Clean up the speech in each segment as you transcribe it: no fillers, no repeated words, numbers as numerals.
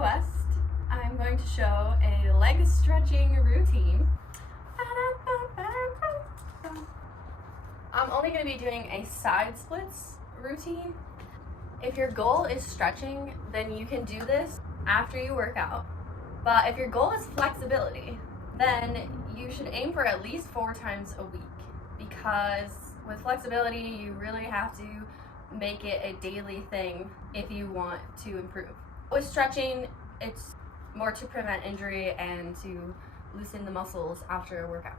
request, I'm going to show a leg stretching routine. I'm only going to be doing a side splits routine. If your goal is stretching, then you can do this after you work out. But if your goal is flexibility, then you should aim for at least 4 times a week, because with flexibility, you really have to make it a daily thing if you want to improve. With stretching, it's more to prevent injury and to loosen the muscles after a workout.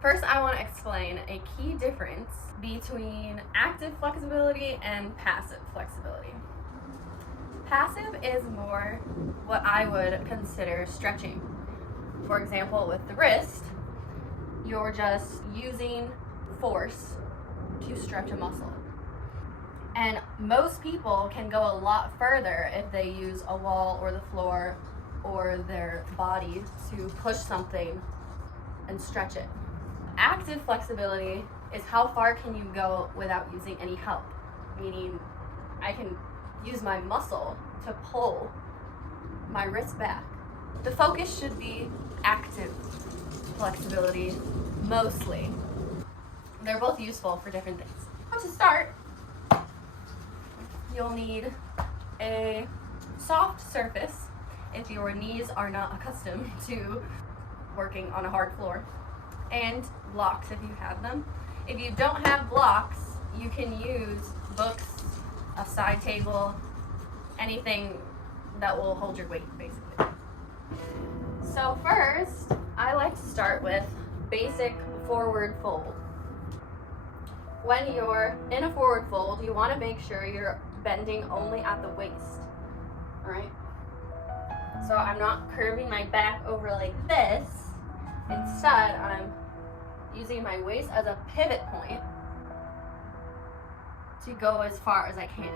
First, I want to explain a key difference between active flexibility and passive flexibility. Passive is more what I would consider stretching. For example, with the wrist, you're just using force to stretch a muscle. And most people can go a lot further if they use a wall or the floor or their body to push something and stretch it. Active flexibility is how far can you go without using any help, meaning I can use my muscle to pull my wrist back. The focus should be active flexibility mostly. They're both useful for different things. To start, you'll need a soft surface if your knees are not accustomed to working on a hard floor, and blocks if you have them. If you don't have blocks, you can use books, a side table, anything that will hold your weight, basically. So first, I like to start with basic forward fold. When you're in a forward fold, you want to make sure you're bending only at the waist, all right? So I'm not curving my back over like this. Instead, I'm using my waist as a pivot point to go as far as I can.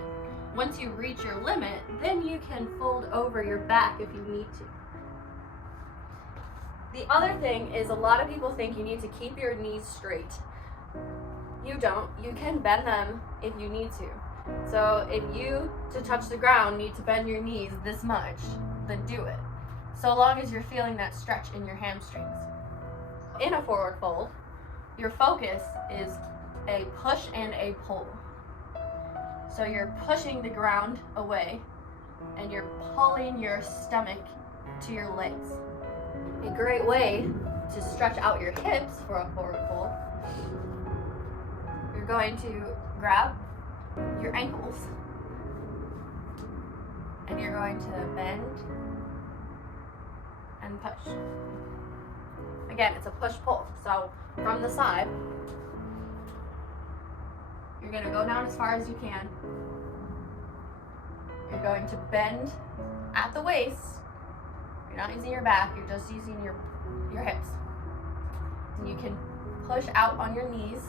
Once you reach your limit, then you can fold over your back if you need to. The other thing is, a lot of people think you need to keep your knees straight. You don't. You can bend them if you need to. So if you, to touch the ground, need to bend your knees this much, then do it. So long as you're feeling that stretch in your hamstrings. In a forward fold, your focus is a push and a pull. So you're pushing the ground away and you're pulling your stomach to your legs. A great way to stretch out your hips for a forward fold, you're going to grab your ankles and you're going to bend and push. Again, it's a push-pull. So from the side, you're going to go down as far as you can. You're going to bend at the waist. You're not using your back, you're just using your hips. And you can push out on your knees.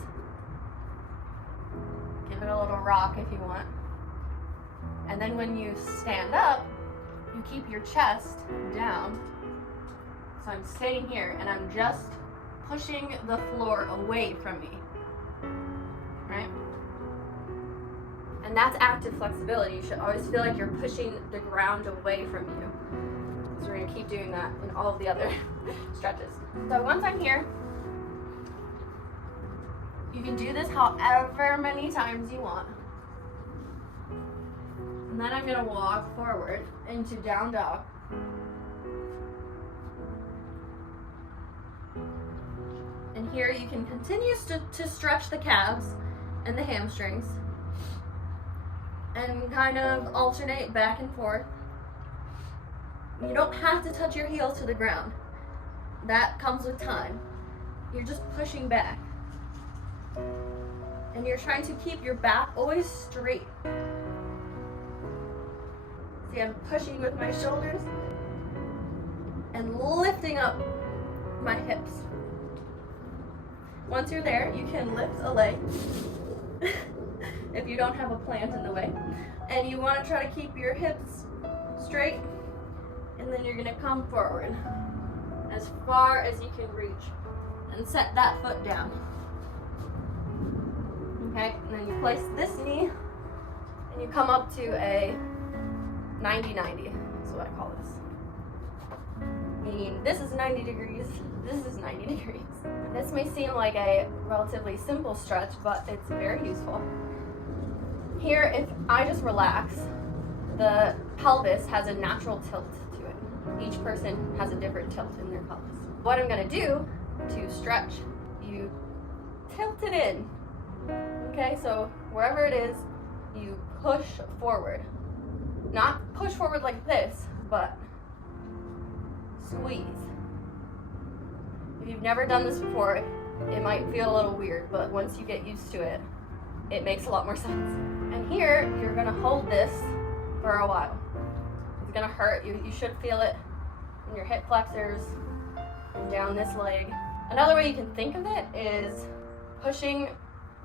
Give it a little rock if you want. And then when you stand up, you keep your chest down. So I'm sitting here and I'm just pushing the floor away from me, right? And that's active flexibility. You should always feel like you're pushing the ground away from you. So we're gonna keep doing that in all of the other stretches. So once I'm here, you can do this however many times you want. And then I'm gonna walk forward into down dog. And here you can continue to stretch the calves and the hamstrings and kind of alternate back and forth. You don't have to touch your heels to the ground. That comes with time. You're just pushing back. And you're trying to keep your back always straight. See, I'm pushing with my shoulders and lifting up my hips. Once you're there, you can lift a leg if you don't have a plant in the way. And you want to try to keep your hips straight, and then you're going to come forward as far as you can reach and set that foot down. Okay, and then you place this knee and you come up to a 90-90. is what I call this. Meaning this is 90 degrees, this is 90 degrees. This may seem like a relatively simple stretch, but it's very useful. Here, if I just relax, the pelvis has a natural tilt to it. Each person has a different tilt in their pelvis. What I'm gonna do to stretch, you tilt it in. Okay, so wherever it is, you push forward. Not push forward like this, but squeeze. If you've never done this before, it might feel a little weird, but once you get used to it, it makes a lot more sense. And here, you're gonna hold this for a while. It's gonna hurt. You should feel it in your hip flexors and down this leg. Another way you can think of it is pushing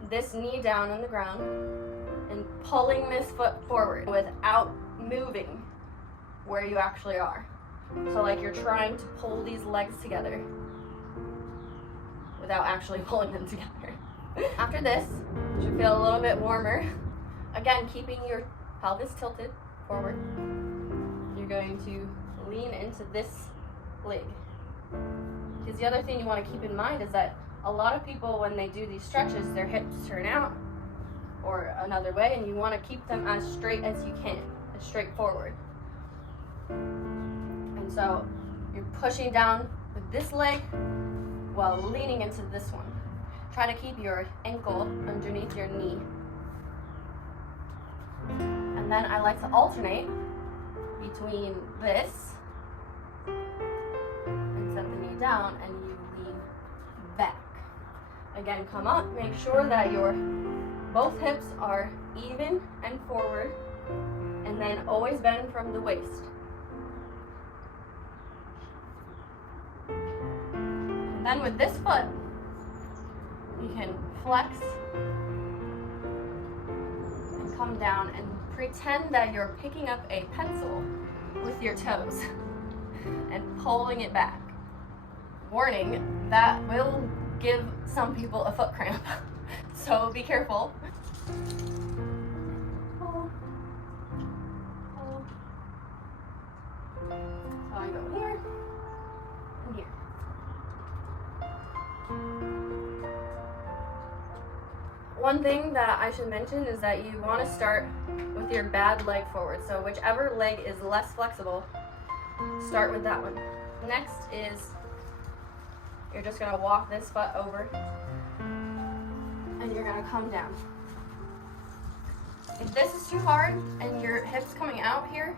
this knee down on the ground and pulling this foot forward without moving where you actually are. So like you're trying to pull these legs together without actually pulling them together. After this, you should feel a little bit warmer. Again, keeping your pelvis tilted forward. You're going to lean into this leg. Because the other thing you want to keep in mind is that a lot of people, when they do these stretches, their hips turn out or another way, and you want to keep them as straight as you can, as straight forward. And so you're pushing down with this leg while leaning into this one. Try to keep your ankle underneath your knee. And then I like to alternate between this and set the knee down, and you lean back. Again, come up, make sure that your both hips are even and forward, and then always bend from the waist. And then with this foot, you can flex and come down and pretend that you're picking up a pencil with your toes and pulling it back. Warning, that will give some people a foot cramp, so be careful. Pull, pull. So I go here and here. One thing that I should mention is that you want to start with your bad leg forward. So whichever leg is less flexible, start with that one. Next is you're just going to walk this foot over and you're going to come down. If this is too hard and your hip's coming out here,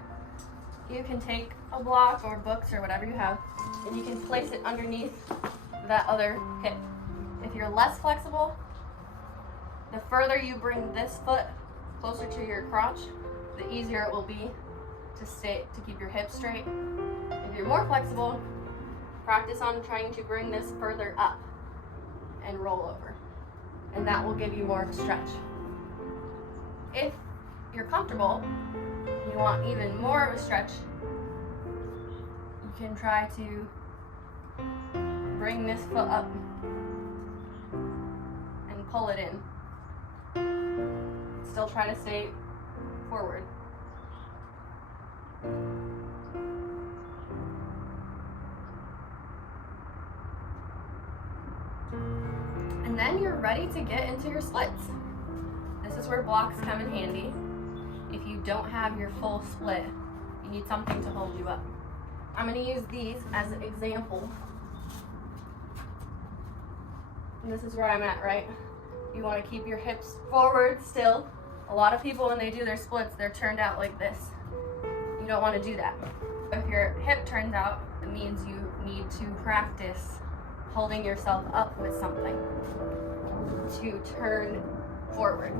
you can take a block or books or whatever you have and you can place it underneath that other hip. If you're less flexible, the further you bring this foot closer to your crotch, the easier it will be to keep your hips straight. If you're more flexible, practice on trying to bring this further up and roll over, and that will give you more of a stretch. If you're comfortable, you want even more of a stretch, you can try to bring this foot up and pull it in. Still try to stay forward. And then you're ready to get into your splits. This is where blocks come in handy. If you don't have your full split, you need something to hold you up. I'm going to use these as an example. And this is where I'm at, right? You want to keep your hips forward still. A lot of people, when they do their splits, they're turned out like this. You don't want to do that. If your hip turns out, it means you need to practice holding yourself up with something to turn forward.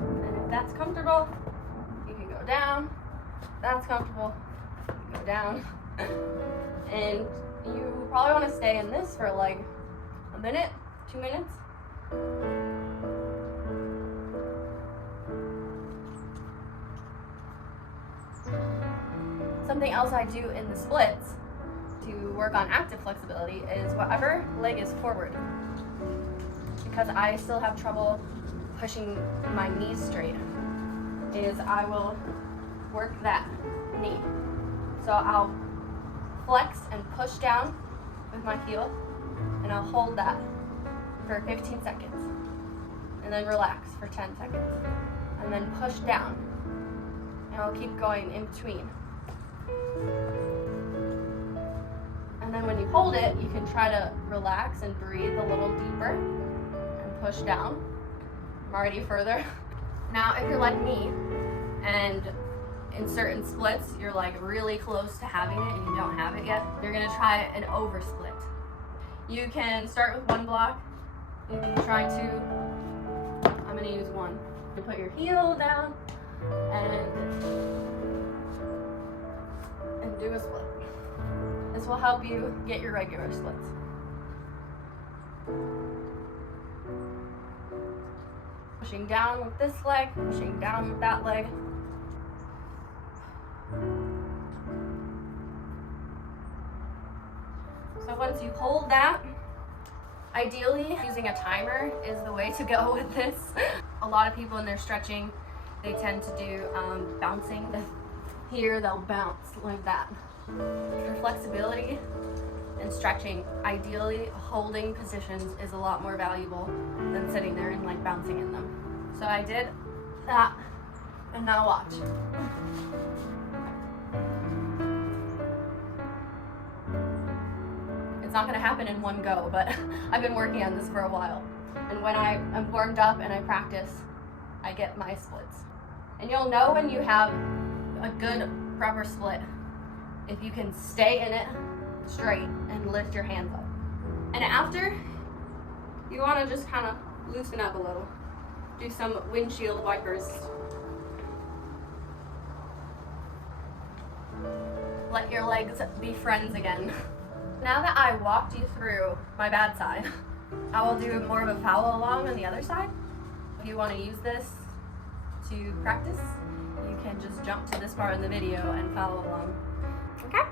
And if that's comfortable, you can go down. If that's comfortable, you can go down. And you probably want to stay in this for like a minute, 2 minutes. Something else I do in the splits to work on active flexibility is whatever leg is forward. Because I still have trouble pushing my knees straight is I will work that knee. So I'll flex and push down with my heel, and I'll hold that for 15 seconds, and then relax for 10 seconds, and then push down, and I'll keep going in between. And then when you hold it, you can try to relax and breathe a little deeper and push down. I'm already further. Now, if you're like me and in certain splits you're like really close to having it and you don't have it yet, you're gonna try an over split. You can start with one block. You can try two. I'm gonna use one. You put your heel down and do a split. This will help you get your regular splits. Pushing down with this leg, pushing down with that leg. So once you hold that, ideally using a timer is the way to go with this. A lot of people in their stretching, they tend to do bouncing. Here they'll bounce like that. For flexibility and stretching, ideally holding positions is a lot more valuable than sitting there and like bouncing in them. So I did that, and now watch. It's not gonna happen in one go, but I've been working on this for a while. And when I'm warmed up and I practice, I get my splits. And you'll know when you have a good proper split if you can stay in it straight and lift your hands up. And after, you wanna just kind of loosen up a little. Do some windshield wipers. Let your legs be friends again. Now that I walked you through my bad side, I will do more of a follow along on the other side. If you wanna use this to practice, you can just jump to this part in the video and follow along. Okay?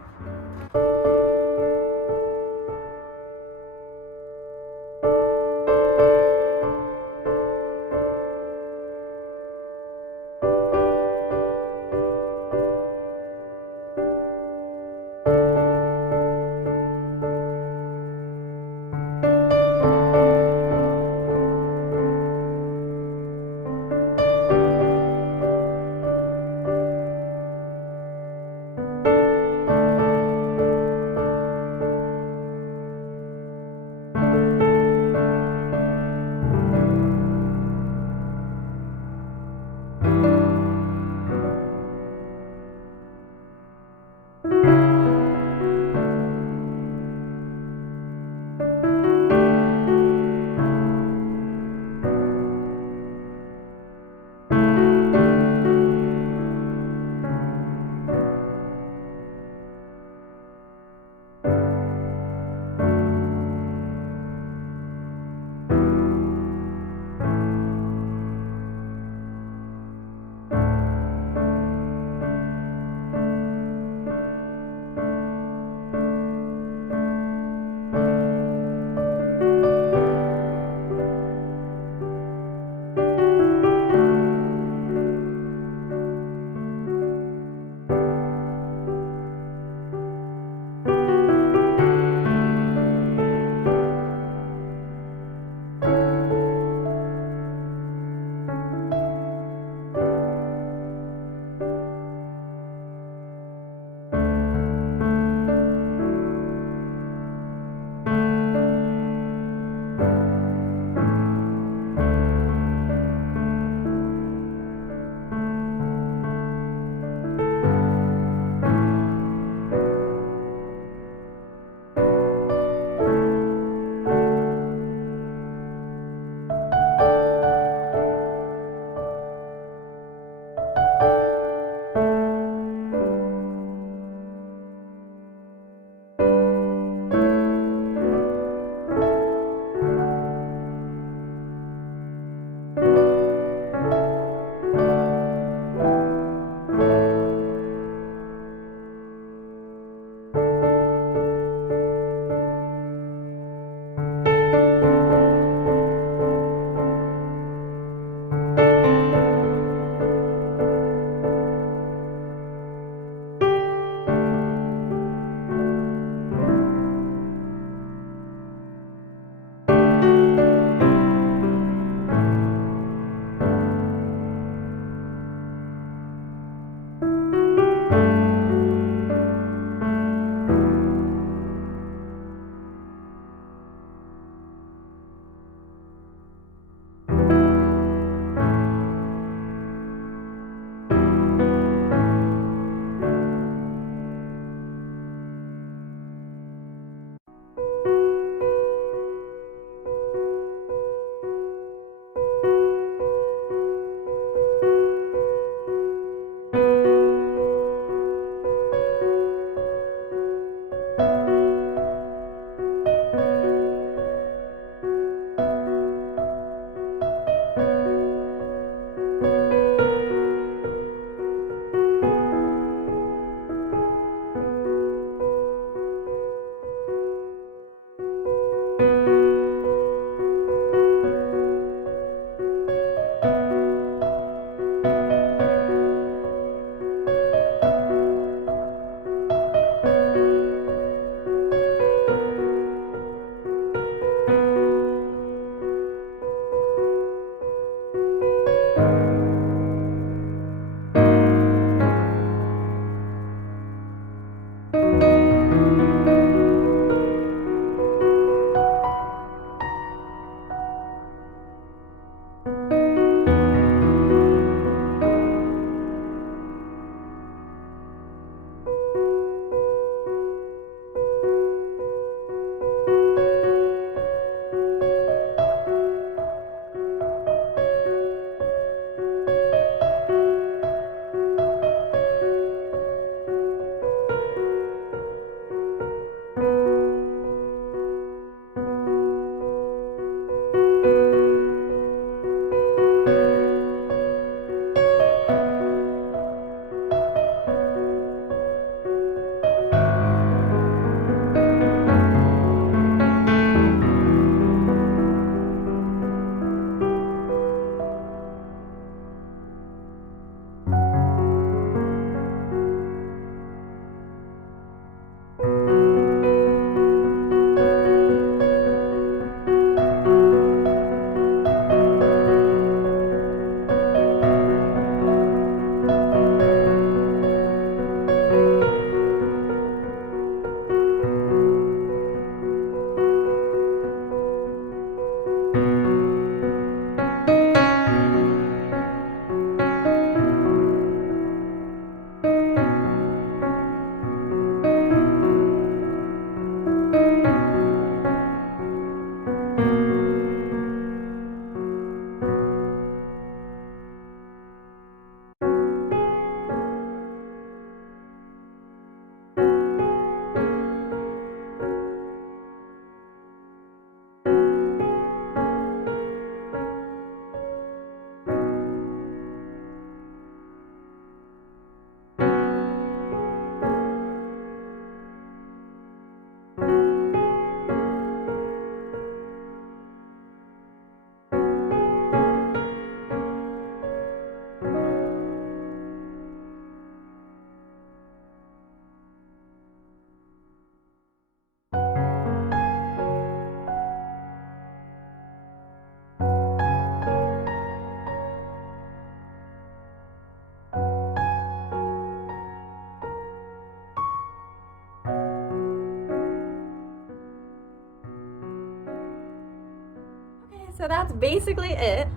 So that's basically it.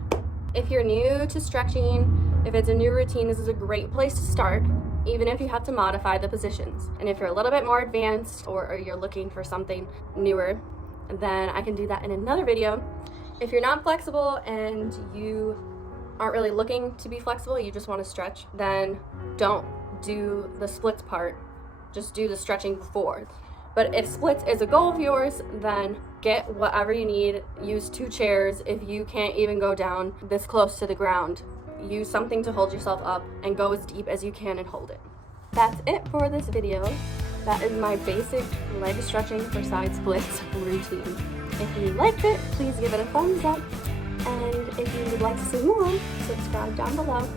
If you're new to stretching, if it's a new routine, this is a great place to start, even if you have to modify the positions. And if you're a little bit more advanced or you're looking for something newer, then I can do that in another video. If you're not flexible and you aren't really looking to be flexible, you just want to stretch, then don't do the splits part. Just do the stretching before. But if splits is a goal of yours, then get whatever you need. Use 2 chairs if you can't even go down this close to the ground. Use something to hold yourself up and go as deep as you can and hold it. That's it for this video. That is my basic leg stretching for side splits routine. If you liked it, please give it a thumbs up. And if you would like to see more, subscribe down below.